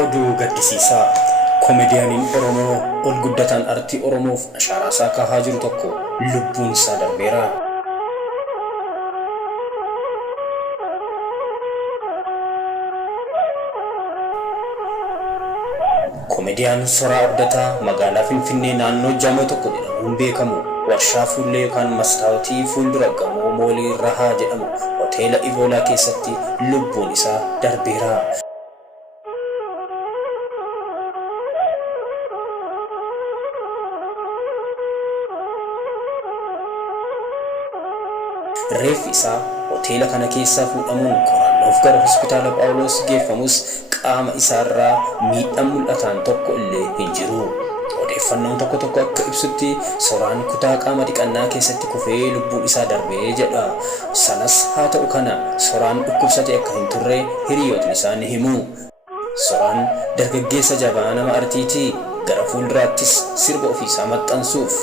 Oduu gaddisiisaa komeediyaaniin Oromoo ol guddatan artii Oromoof ashaaraa isaa kaa'aa jiru tokko lubbuun isaa darbeera. Komeediyaan Soraa Abdataa magaalaa Finfinnee naannoo Jaamoo tokko jedhamuun beekamu warshaa fuullee yookaan mastaawotii fuuldura gamoo moolii Rahaa jedhamu hoteela Ivoolaa keessatti lubbuun isaa darbeera. Reeffi isaa hoteela kana keessaa fuudhamuun qorannoof gara hospitaala Phaawulos geeffamus qaama isaarraa miidhaan mul'ataan tokko illee hin jiru. Odeeffannoon tokko akka ibsutti Soraan kutaa qaama dhiqannaa keessatti kufee lubbuun isaa darbee jedha. Sanas haa ta'u kana Soraan dhukkubsatee akka hin turre hiriyootni isaa ni himu. Soraan dargaggeessa jabaa nama artiitii gara fuulduraattis sirba ofiisaa maxxansuuf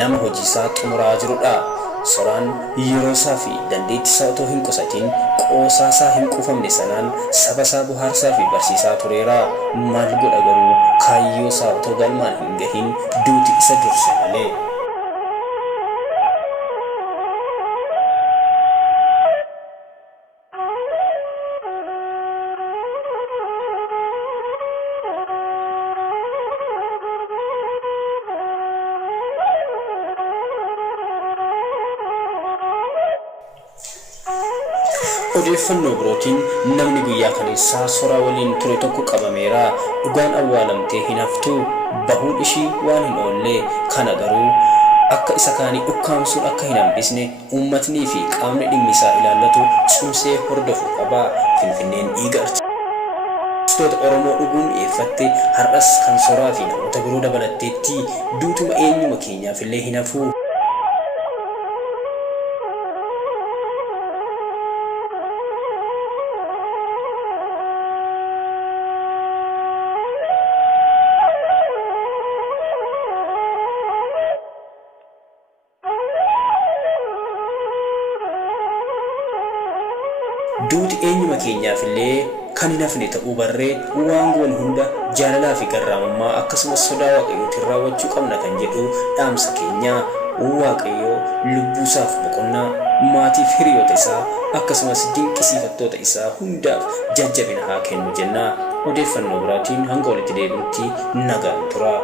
nama hojii isaa xumuraa jirudha. Soraan yeroo isaa fi dandeettii isaa otoo hin qusatin qoosaa isaa hin qufamne sanaan saba isaa bohaarsaa fi barsiisaa tureera. Maal godha garuu kaayyoo isaa otoo galmaan hin gahin duuti isa durse malee. Odeeffannoo birootiin namni guyyaa kaleessaa Soraa waliin ture tokko qabameera. Dhugaan awwaalamtee hin haftu bahuun ishii waan hin oolle. Kana garuu akka isa kaanii ukkaamsuun akka hin hambisne uummatnii fi qaamni dhimmi isaa ilaallatu cimsee hordofuu qaba. Finfinneen dhiiga artistoota Oromoo dhuguun dhiyeeffatte har'as kan Soraa fi namoota biroo dabalatteetti duutuma eenyuma keenyaaf illee hin hafu. Duuti eenyuma keenyaaf illee kan hin hafne ta'uu barree waan goon hunda jaalalaa fi garraamummaa akkasumas sodaa Waaqayyootiin raawwachuu qabna kan jedhu dhaamsa keenya. Waaqayyoo lubbuusaaf boqonnaa, maatiif hiriyoota isaa akkasumas dinqisiifattoota isaa hundaaf jajjabina haa kennu jenna. Odeeffannoo biraatiin hanga walitti deebinutti nagaan tura.